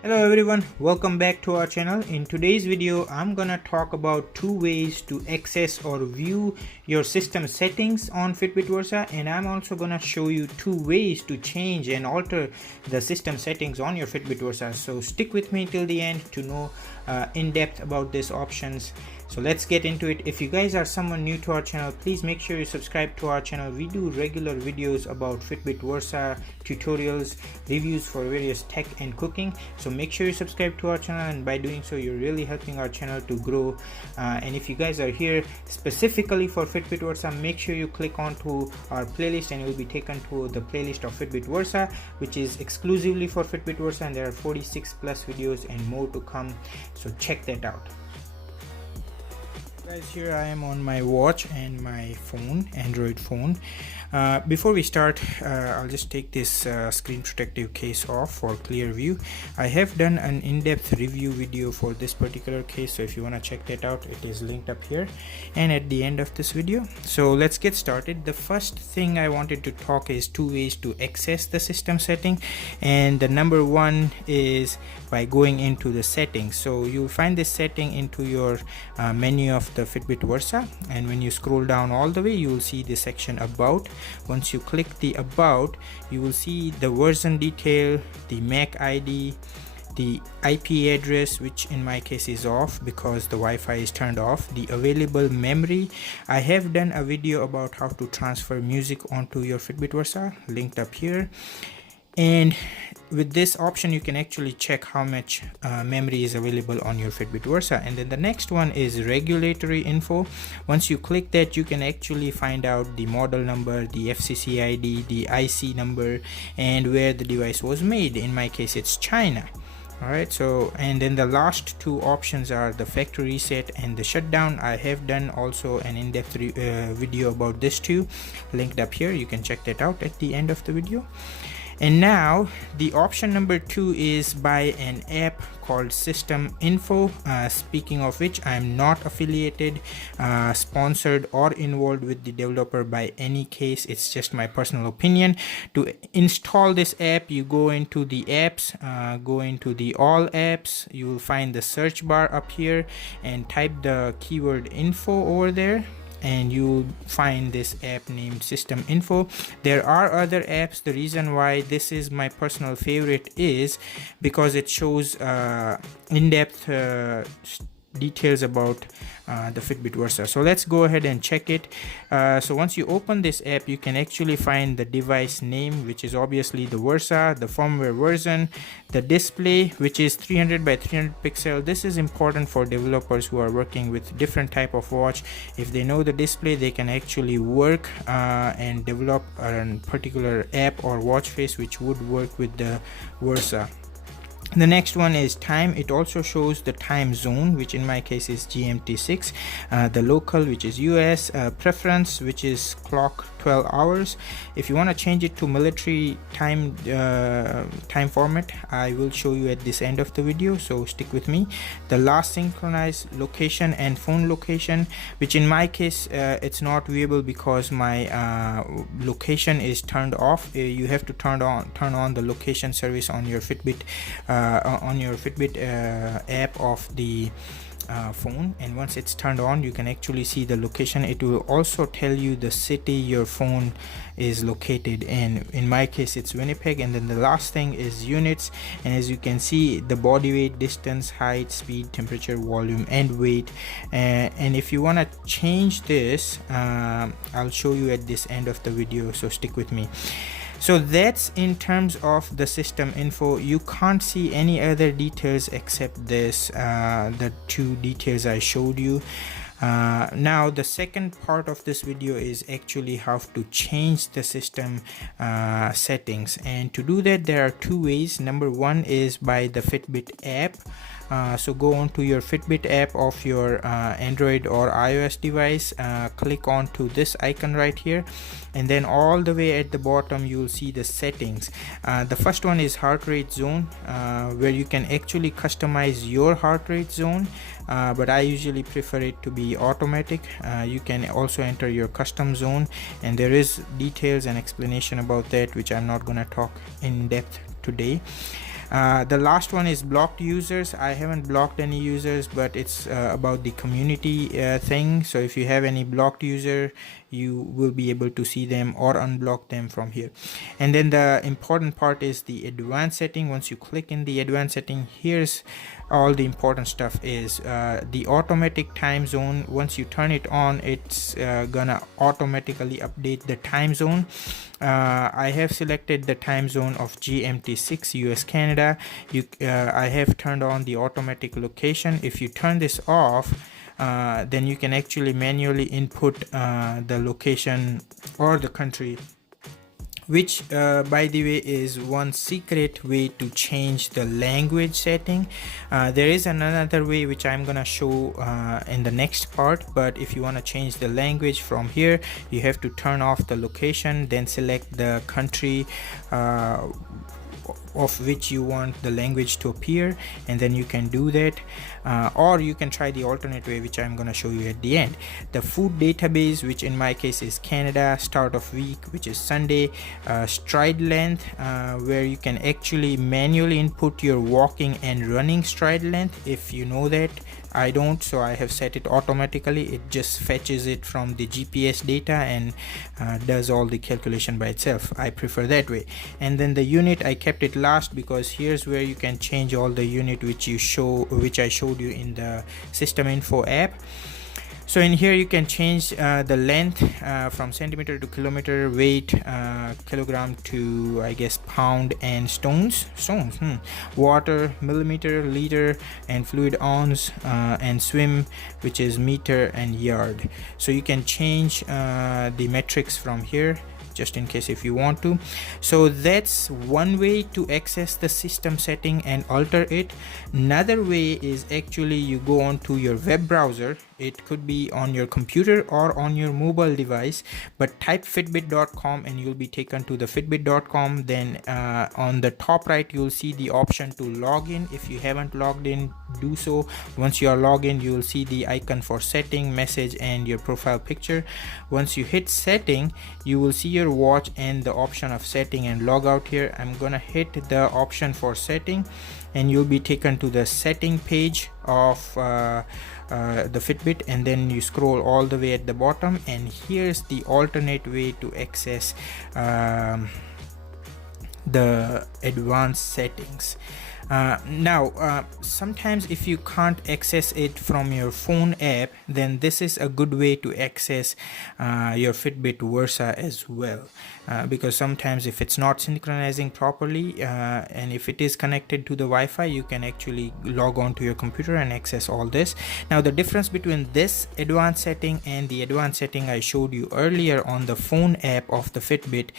Hello everyone, welcome back to our channel. In today's video I'm gonna talk about two ways to access or view your system settings on Fitbit Versa, and I'm also gonna show you two ways to change and alter the system settings on your Fitbit Versa. So stick with me till the end to know in depth about these options. So let's get into it. If you guys are someone new to our channel, please make sure you subscribe to our channel. We do regular videos about Fitbit Versa, tutorials, reviews for various tech and cooking. So make sure you subscribe to our channel, and by doing so you're really helping our channel to grow. And if you guys are here specifically for Fitbit Versa, make sure you click onto our playlist and you'll be taken to the playlist of Fitbit Versa, which is exclusively for Fitbit Versa, and there are 46 plus videos and more to come, so check that out. Guys, here I am on my watch and my phone, Android phone. Before we start, I'll just take this screen protective case off for clear view. I have done an in-depth review video for this particular case, so if you want to check that out, it is linked up here and at the end of this video. So let's get started. The first thing I wanted to talk is two ways to access the system setting, and the number one is by going into the settings. So you'll find this setting into your menu of the Fitbit Versa, and when you scroll down all the way, you will see the section about. Once you click the about, you will see the version detail, the MAC ID, the IP address, which in my case is off because the Wi-Fi is turned off, the available memory. I have done a video about how to transfer music onto your Fitbit Versa, linked up here. And with this option you can actually check how much memory is available on your Fitbit Versa. And then the next one is regulatory info. Once you click that, you can actually find out the model number, the FCC ID, the IC number, and where the device was made. In my case it's China. Alright, so and then the last two options are the factory reset and the shutdown. I have done also an in-depth video about this too, linked up here. You can check that out at the end of the video. And now the option number two is by an app called System Info. Speaking of which, I'm not affiliated, sponsored, or involved with the developer by any case. It's just my personal opinion. To install this app, you go into the apps, go into the all apps. You will find the search bar up here and type the keyword info over there, and you'll find this app named System Info. There are other apps. The reason why this is my personal favorite is because it shows in-depth details about the Fitbit Versa. So let's go ahead and check it. So once you open this app, you can actually find the device name, which is obviously the Versa, the firmware version, the display, which is 300 by 300 pixel. This is important for developers who are working with different type of watch. If they know the display, they can actually work and develop a particular app or watch face which would work with the Versa. The next one is time. It also shows the time zone, which in my case is GMT6, the local, which is US, preference, which is clock 12 hours. If you want to change it to military time time format, I will show you at this end of the video, so stick with me. The last synchronized location and phone location, which in my case it's not viewable because my location is turned off. You have to turn on the location service on your Fitbit app of the phone, and once it's turned on, you can actually see the location. It will also tell you the city your phone is located in. In my case it's Winnipeg. And then the last thing is units, and as you can see, the body weight, distance, height, speed, temperature, volume, and weight. And if you want to change this, I'll show you at this end of the video, so stick with me. So that's in terms of the system info. You can't see any other details except this, the two details I showed you. Now the second part of this video is actually how to change the system settings, and to do that there are two ways. Number one is by the Fitbit app. So go on to your Fitbit app of your Android or iOS device, click on to this icon right here, and then all the way at the bottom you will see the settings. The first one is heart rate zone, where you can actually customize your heart rate zone, but I usually prefer it to be automatic. You can also enter your custom zone, and there is details and explanation about that, which I'm not gonna talk in depth today. The last one is blocked users. I haven't blocked any users, but it's about the community thing. So if you have any blocked user, you will be able to see them or unblock them from here. And then the important part is the advanced setting. Once you click in the advanced setting, here's all the important stuff is the automatic time zone. Once you turn it on, it's gonna automatically update the time zone. I have selected the time zone of GMT6 US Canada. I have turned on the automatic location. If you turn this off, then you can actually manually input the location or the country, which by the way is one secret way to change the language setting. There is another way which I'm gonna show in the next part, but if you want to change the language from here, you have to turn off the location, then select the country of which you want the language to appear, and then you can do that, or you can try the alternate way, which I'm going to show you at the end. The food database, which in my case is Canada, start of week, which is Sunday, stride length, where you can actually manually input your walking and running stride length. If you know that, I don't, so I have set it automatically. It just fetches it from the GPS data and does all the calculation by itself. I prefer that way. And then the unit, I kept it last because here's where you can change all the unit which I showed you in the system info app. So in here you can change the length from centimeter to kilometer, weight kilogram to I guess pound, and stones, water millimeter, liter, and fluid ounce, and swim, which is meter and yard. So you can change the metrics from here, just in case if you want to. So that's one way to access the system setting and alter it. Another way is actually you go on to your web browser. It could be on your computer or on your mobile device, but type fitbit.com and you'll be taken to the fitbit.com. Then on the top right you'll see the option to log in. If you haven't logged in, do so. Once you are logged in, you'll see the icon for setting, message, and your profile picture. Once you hit setting, you will see your watch and the option of setting and log out here. I'm gonna hit the option for setting, and you'll be taken to the setting page of the Fitbit, and then you scroll all the way at the bottom, and here's the alternate way to access the advanced settings. Now sometimes if you can't access it from your phone app, then this is a good way to access your Fitbit Versa as well, because sometimes if it's not synchronizing properly, and if it is connected to the Wi-Fi, you can actually log on to your computer and access all this. Now the difference between this advanced setting and the advanced setting I showed you earlier on the phone app of the Fitbit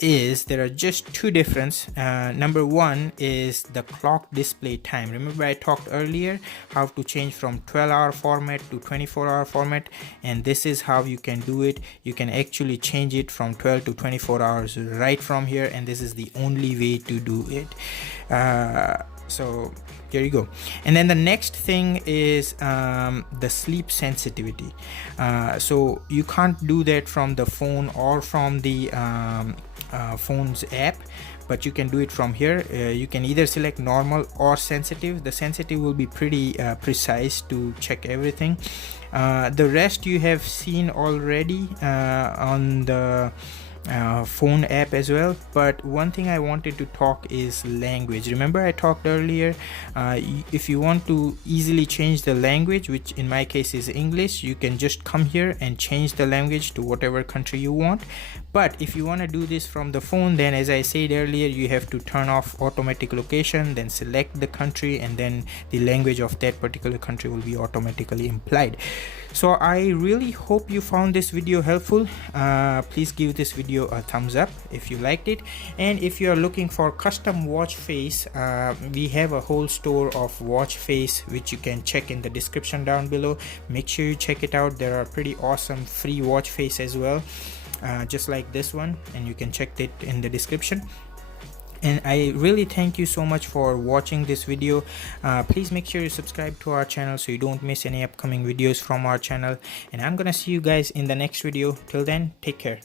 is there are just two differences. Number one is the clock display time. Remember I talked earlier how to change from 12-hour format to 24-hour format, and this is how you can do it. You can actually change it from 12 to 24 hours right from here, and this is the only way to do it. So here you go. And then the next thing is the sleep sensitivity. So you can't do that from the phone or from the phone's app, but you can do it from here. You can either select normal or sensitive. The sensitive will be pretty precise to check everything. The rest you have seen already on the phone app as well. But one thing I wanted to talk is language. Remember I talked earlier, if you want to easily change the language, which in my case is English, you can just come here and change the language to whatever country you want. But if you want to do this from the phone, then as I said earlier, you have to turn off automatic location, then select the country, and then the language of that particular country will be automatically implied. So I really hope you found this video helpful. Please give this video video a thumbs up if you liked it. And if you are looking for custom watch face, we have a whole store of watch face which you can check in the description down below. Make sure you check it out. There are pretty awesome free watch face as well, just like this one, and you can check it in the description. And I really thank you so much for watching this video. Please make sure you subscribe to our channel so you don't miss any upcoming videos from our channel, and I'm gonna see you guys in the next video. Till then, take care.